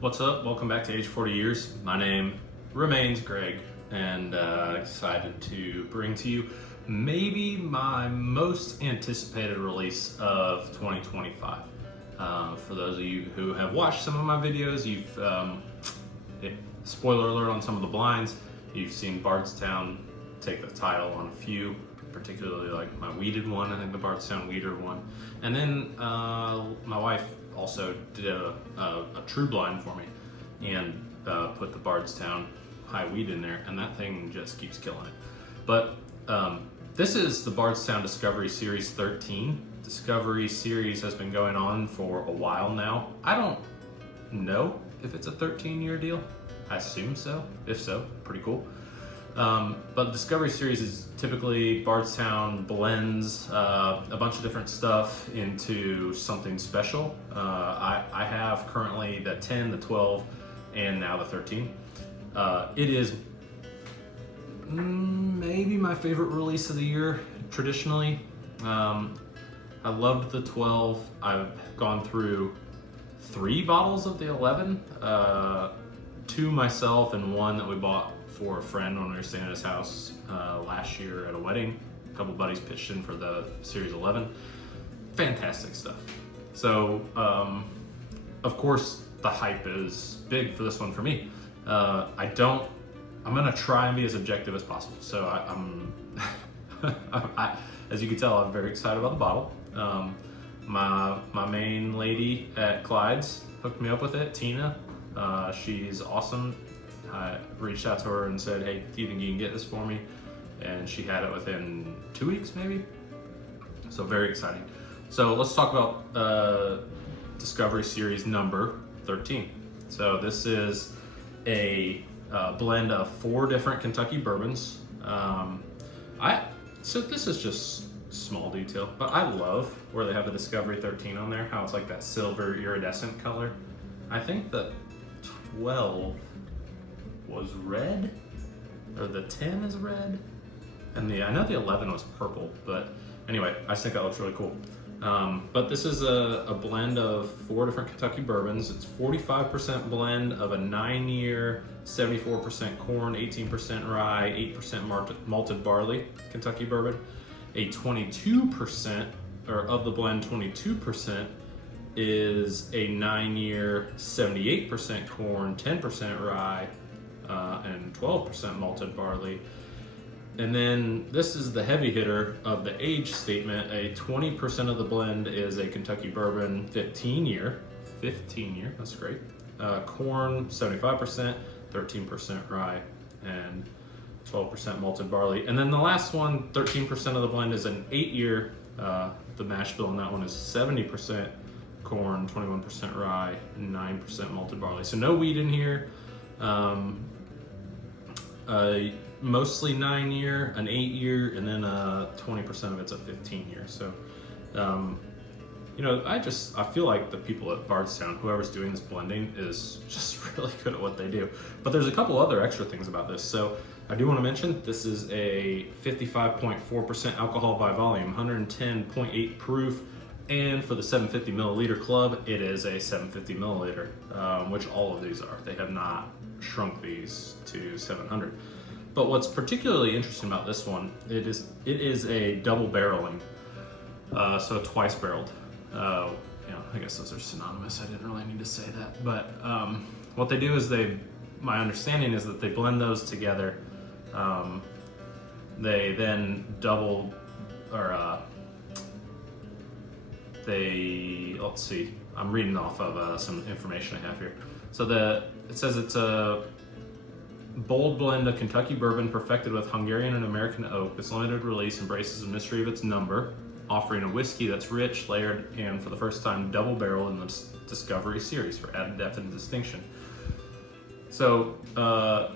What's up? Welcome back to Age 40 Years. My name remains Greg, and excited to bring to you maybe my most anticipated release of 2025. For those of you who have watched some of my videos, spoiler alert on some of the blinds, you've seen Bardstown take the title on a few, particularly like my weeded one, I think the Bardstown weeder one. And then my wife also did a true blind for me and put the Bardstown high weed in there, and that thing just keeps killing it. But this is the Bardstown Discovery Series 13. Discovery Series has been going on for a while now. I don't know if it's a 13-year deal. I assume so. If so, pretty cool. But the Discovery Series is typically Bardstown blends a bunch of different stuff into something special. I have currently the 10, the 12, and now the 13. It is maybe my favorite release of the year, traditionally. I loved the 12. I've gone through 3 bottles of the 11, 2 myself and 1 that we bought for a friend when we were staying at his house last year at a wedding. A couple buddies pitched in for the Series 11. Fantastic stuff. So, of course, the hype is big for this one for me. I'm gonna try and be as objective as possible. So as you can tell, I'm very excited about the bottle. My main lady at Clyde's hooked me up with it, Tina. She's awesome. I reached out to her and said, hey, do you think you can get this for me? And she had it within 2 weeks, maybe. So very exciting. So let's talk about Discovery Series number 13. So this is a blend of 4 different Kentucky bourbons. So this is just small detail, but I love where they have the Discovery 13 on there, how it's like that silver iridescent color. I think the 12 was red, or the 10 is red, and I know the 11 was purple, but anyway, I just think that looks really cool. But this is a blend of 4 different Kentucky bourbons. It's 45% blend of a 9-year, 74% corn, 18% rye, 8% malted barley Kentucky bourbon. A 22%, or of the blend, 22% is a 9-year, 78% corn, 10% rye, and 12% malted barley. And then this is the heavy hitter of the age statement. A 20% of the blend is a Kentucky bourbon, 15-year, that's great. Corn, 75%, 13% rye, and 12% malted barley. And then the last one, 13% of the blend is an 8-year. The mash bill on that one is 70% corn, 21% rye, and 9% malted barley. So no wheat in here. Mostly 9-year, an 8-year, and then 20% of it's a 15-year. So, I feel like the people at Bardstown, whoever's doing this blending, is just really good at what they do. But there's a couple other extra things about this. So I do want to mention this is a 55.4% alcohol by volume, 110.8 proof, and for the 750 milliliter club, it is a 750 milliliter, which all of these are. They have not shrunk these to 700. But what's particularly interesting about this one, it is a double barreling, so twice barreled. I guess those are synonymous. I didn't really need to say that. But what they do is my understanding is that they blend those together. They then double, or let's see, I'm reading off of some information I have here. So it says it's a bold blend of Kentucky bourbon perfected with Hungarian and American oak. This limited release embraces the mystery of its number, offering a whiskey that's rich, layered, and for the first time double barrel in the Discovery Series for added depth and distinction. So the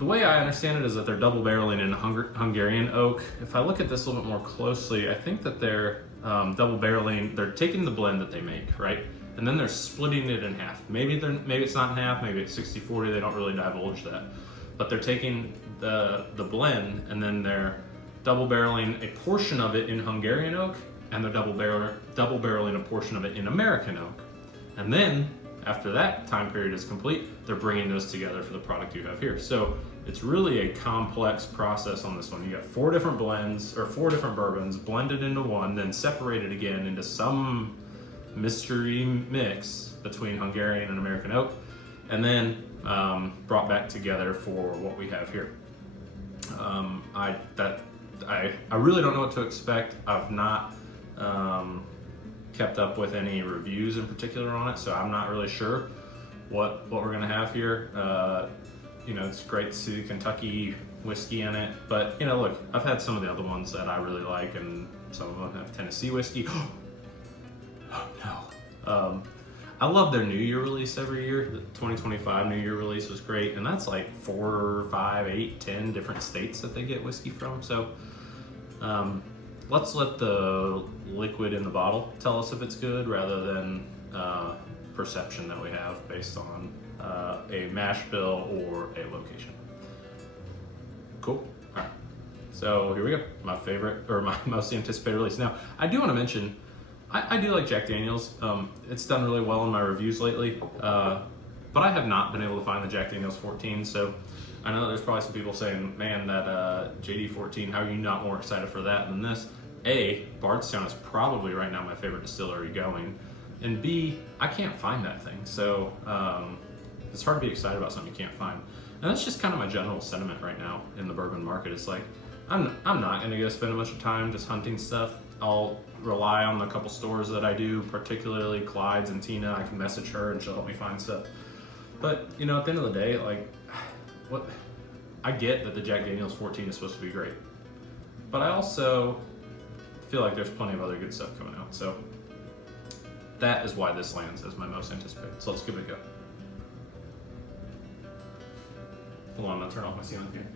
way I understand it is that they're double barreling in Hungarian oak. If I look at this a little bit more closely, I think that they're double barreling. They're taking the blend that they make, right? And then they're splitting it in half. Maybe it's not in half, maybe it's 60-40, they don't really divulge that. But they're taking the blend and then they're double barreling a portion of it in Hungarian oak, and they're double barreling a portion of it in American oak. And then after that time period is complete, they're bringing those together for the product you have here. So it's really a complex process on this one. You got 4 different blends, or 4 different bourbons blended into one, then separated again into some mystery mix between Hungarian and American oak, and then brought back together for what we have here. I really don't know what to expect. I've not kept up with any reviews in particular on it, so I'm not really sure what we're gonna have here. You know, it's great to see the Kentucky whiskey in it, but you know, look, I've had some of the other ones that I really like, and some of them have Tennessee whiskey. Oh no. I love their New Year release every year. The 2025 New Year release was great, and that's like 4, 5, 8, 10 different states that they get whiskey from. So let's let the liquid in the bottle tell us if it's good, rather than perception that we have based on a mash bill or a location. Cool. All right. So here we go. My favorite, or my most anticipated release. Now, I do want to mention, I do like Jack Daniels. It's done really well in my reviews lately, but I have not been able to find the Jack Daniels 14. So I know there's probably some people saying, man, that JD 14, how are you not more excited for that than this? A, Bardstown is probably right now my favorite distillery going. And B, I can't find that thing. So it's hard to be excited about something you can't find. And that's just kind of my general sentiment right now in the bourbon market. It's like, I'm not gonna go spend a bunch of time just hunting stuff. I'll rely on the couple stores that I do, particularly Clyde's and Tina. I can message her and she'll help me find stuff. But you know, at the end of the day, like, what I get that the Jack Daniels 14 is supposed to be great, but I also feel like there's plenty of other good stuff coming out. So that is why this lands as my most anticipated. So let's give it a go. Hold on, I'm gonna turn off my ceiling fan.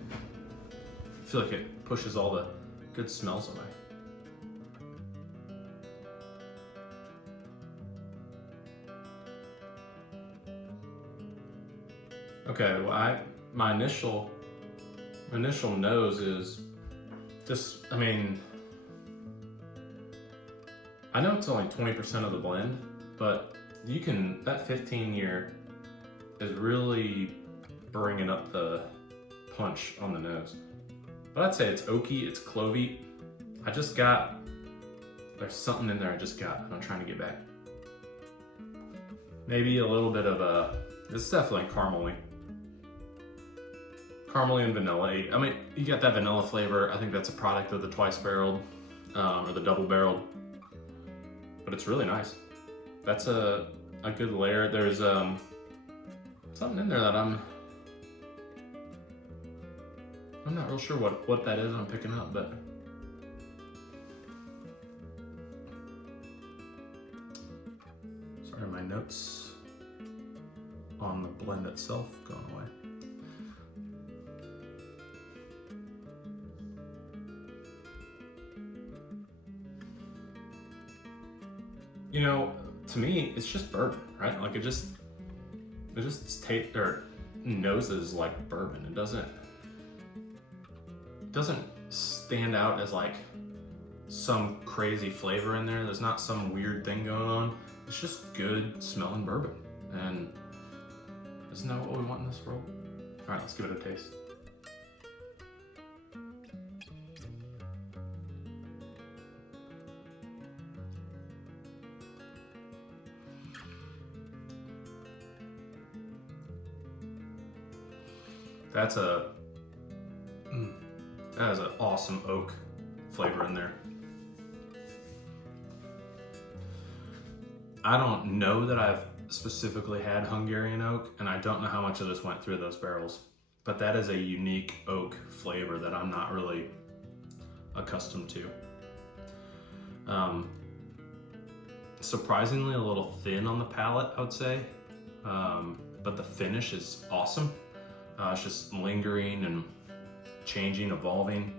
I feel like it pushes all the good smells away. Okay, well, my initial nose is just, I mean, I know it's only 20% of the blend, but you can, that 15 year is really bringing up the punch on the nose. But I'd say it's oaky, it's clovey. There's something in there I just got, and I'm trying to get back. Maybe a little bit of it's definitely caramely. Caramely and vanilla. I mean, you got that vanilla flavor. I think that's a product of the twice barreled, or the double barreled. But it's really nice. That's a good layer. There's something in there that I'm not real sure what that is I'm picking up, but sorry, my notes on the blend itself going away. You know, to me, it's just bourbon, right? Like it just tastes or noses like bourbon. It doesn't stand out as like some crazy flavor in there. There's not some weird thing going on. It's just good smelling bourbon. And isn't that what we want in this world? All right, let's give it a taste. That is an awesome oak flavor in there. I don't know that I've specifically had Hungarian oak, and I don't know how much of this went through those barrels, but that is a unique oak flavor that I'm not really accustomed to. Surprisingly a little thin on the palate, I would say, but the finish is awesome. It's just lingering and changing, evolving.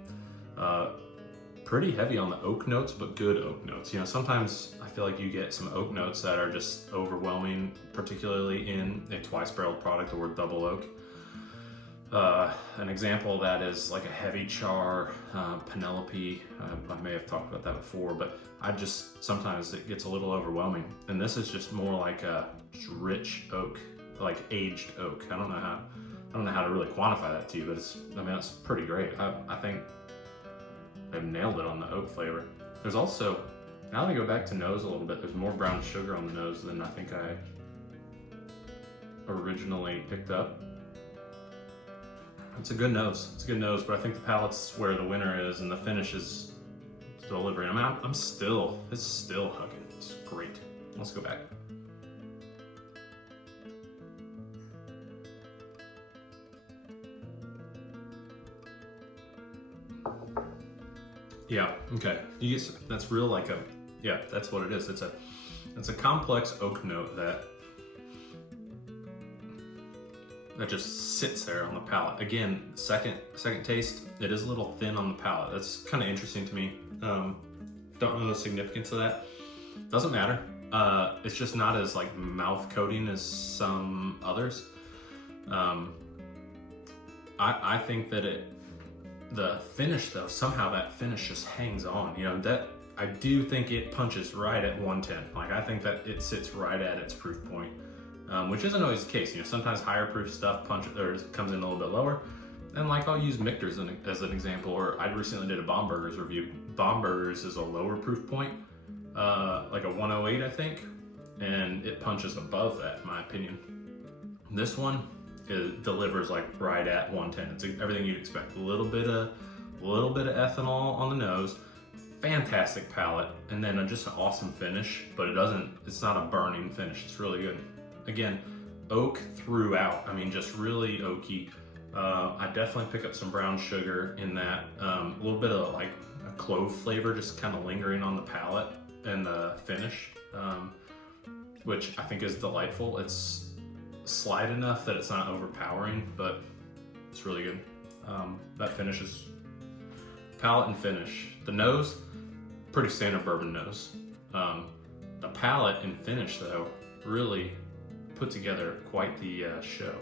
Pretty heavy on the oak notes, but good oak notes. You know, sometimes I feel like you get some oak notes that are just overwhelming, particularly in a twice barreled product or double oak. An example of that is like a heavy char, Penelope. I may have talked about that before, but sometimes it gets a little overwhelming. And this is just more like a rich oak, like aged oak. I don't know how to really quantify that to you, but it's pretty great. I think they've nailed it on the oak flavor. There's also, now that I go back to nose a little bit, there's more brown sugar on the nose than I think I originally picked up. It's a good nose. It's a good nose, but I think the palate's where the winner is, and the finish is delivering. It's still hugging. It's great. Let's go back. Yeah. Okay. That's real like a. Yeah, that's what it is. It's a complex oak note that just sits there on the palate. Again, second taste, it is a little thin on the palate. That's kind of interesting to me. Don't know the significance of that. Doesn't matter. It's just not as like mouth coating as some others. I think that the finish though, somehow that finish just hangs on. That I do think it punches right at 110. Like I think that it sits right at its proof point. Which isn't always the case. Sometimes higher proof stuff comes in a little bit lower. And like I'll use Michter's as an example, or I recently did a Baumburgers review. Baumburgers is a lower proof point, like a 108 I think, and it punches above that in my opinion. This one delivers like right at 110. It's everything you'd expect. A little bit of ethanol on the nose, fantastic palate, and then just an awesome finish. But it's not a burning finish. It's really good. Again, oak throughout. Just really oaky. I definitely pick up some brown sugar in that. A little bit of like a clove flavor just kind of lingering on the palate and the finish, which I think is delightful. It's slight enough that it's not overpowering, but it's really good. That finish is palate and finish. The nose, pretty standard bourbon nose. The palate and finish though, really put together quite the show.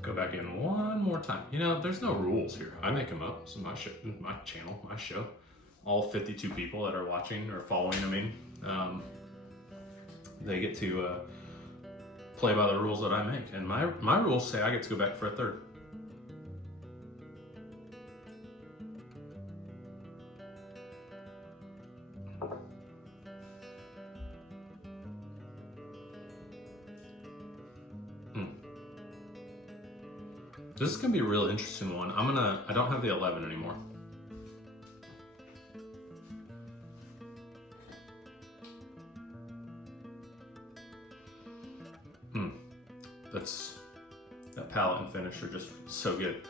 Go back in one more time. There's no rules here. I make them up. This is my show, my channel, my show. All 52 people that are watching or following, they get to play by the rules that I make. And my rules say I get to go back for a third. This is gonna be a real interesting one. I don't have the 11 anymore. That palate and finish are just so good.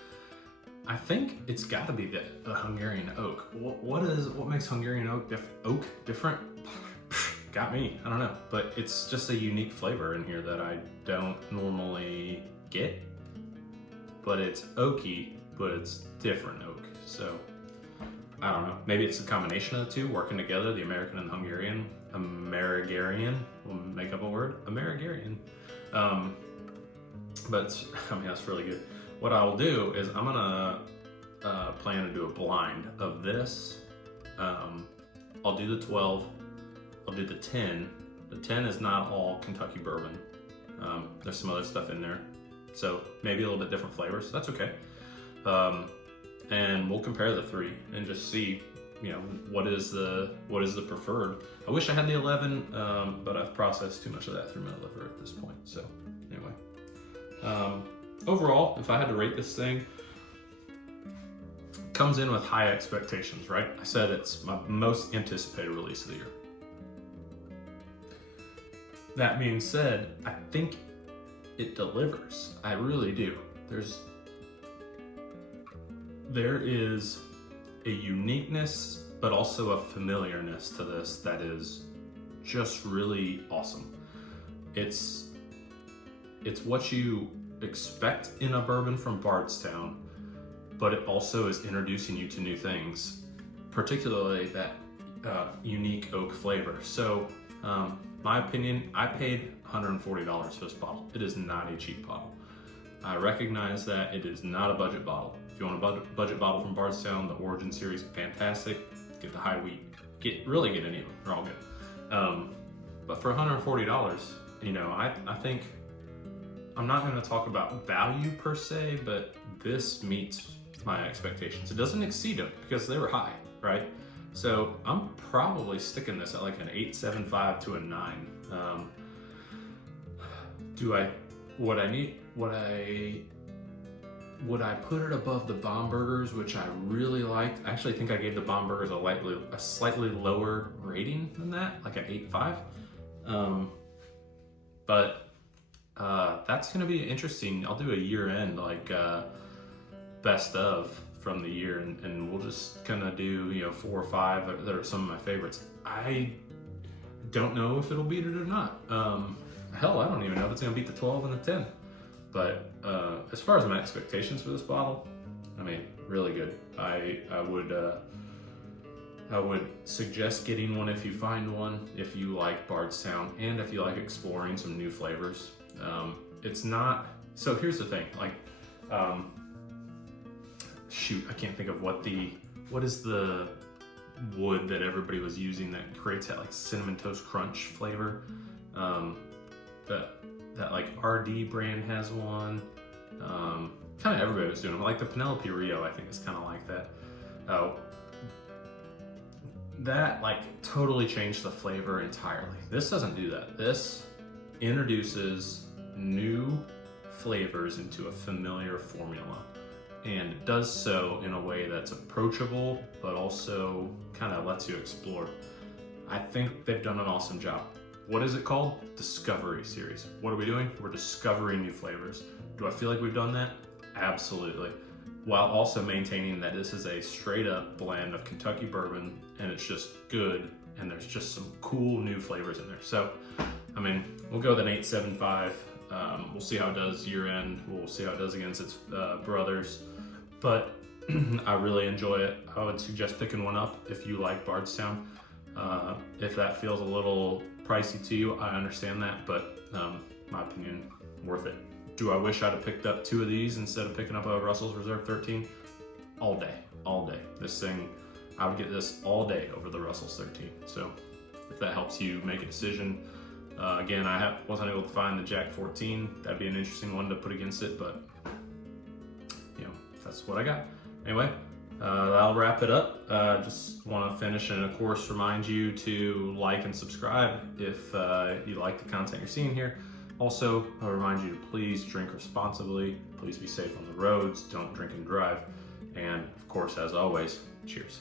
I think it's gotta be the Hungarian oak. What makes Hungarian oak different? Got me, I don't know. But it's just a unique flavor in here that I don't normally get. But it's oaky, but it's different oak. So, I don't know. Maybe it's a combination of the two working together, the American and Hungarian. Amerigarian, we'll make up a word, Amerigarian. But, that's really good. What I'll do is I'm gonna plan to do a blind of this. I'll do the 12, I'll do the 10. The 10 is not all Kentucky bourbon. There's some other stuff in there. So maybe a little bit different flavors. That's okay. And we'll compare the three and just see, what is the preferred. I wish I had the 11, but I've processed too much of that through my liver at this point. So anyway, overall, if I had to rate this thing, it comes in with high expectations, right? I said it's my most anticipated release of the year. That being said, I think it delivers. I really do. There is a uniqueness, but also a familiarness to this that is just really awesome. It's what you expect in a bourbon from Bardstown, but it also is introducing you to new things, particularly that unique oak flavor. So, my opinion, I paid $140 for this bottle. It is not a cheap bottle. I recognize that it is not a budget bottle. If you want a budget bottle from Bardstown, the Origin series, fantastic. Get the high wheat. Really get any of them. They're all good. But for $140, you know, I think I'm not going to talk about value per se, but this meets my expectations. It doesn't exceed them because they were high, right? So I'm probably sticking this at like an 8.75 to a 9. Would I put it above the Bomburgers, which I really liked? I actually think I gave the Bomburgers a slightly lower rating than that, like an 8.5. But that's gonna be interesting. I'll do a year-end like best of from the year, and we'll just kind of do, you know, 4 or 5 that are some of my favorites. I don't know if it'll beat it or not. Hell, I don't even know if it's gonna beat the 12 and the 10. But as far as my expectations for this bottle, I mean, really good. I would suggest getting one if you find one, if you like Bardstown, and if you like exploring some new flavors. It's not, so here's the thing, like, shoot, I can't think of what is the wood that everybody was using that creates that like Cinnamon Toast Crunch flavor. That like RD brand has one. Kind of everybody was doing them. Like the Penelope Rio, I think is kind of like that. That like totally changed the flavor entirely. This doesn't do that. This introduces new flavors into a familiar formula, and it does so in a way that's approachable, but also kind of lets you explore. I think they've done an awesome job. What is it called? Discovery series. What are we doing? We're discovering new flavors. Do I feel like we've done that? Absolutely. While also maintaining that this is a straight up blend of Kentucky bourbon, and it's just good, and there's just some cool new flavors in there. So, I mean, we'll go with an 8.75. We'll see how it does year end. We'll see how it does against its brothers. But I really enjoy it. I would suggest picking one up if you like Bardstown. If that feels a little pricey to you, I understand that, but my opinion, worth it. Do I wish I'd have picked up 2 of these instead of picking up a Russell's Reserve 13? All day. This thing, I would get this all day over the Russell's 13. So if that helps you make a decision. Again, I wasn't able to find the Jack 14. That'd be an interesting one to put against it, but you know, that's what I got. Anyway, that'll wrap it up. Just want to finish and of course remind you to like and subscribe if you like the content you're seeing here. Also, I'll remind you to please drink responsibly. Please be safe on the roads. Don't drink and drive. And of course, as always, cheers.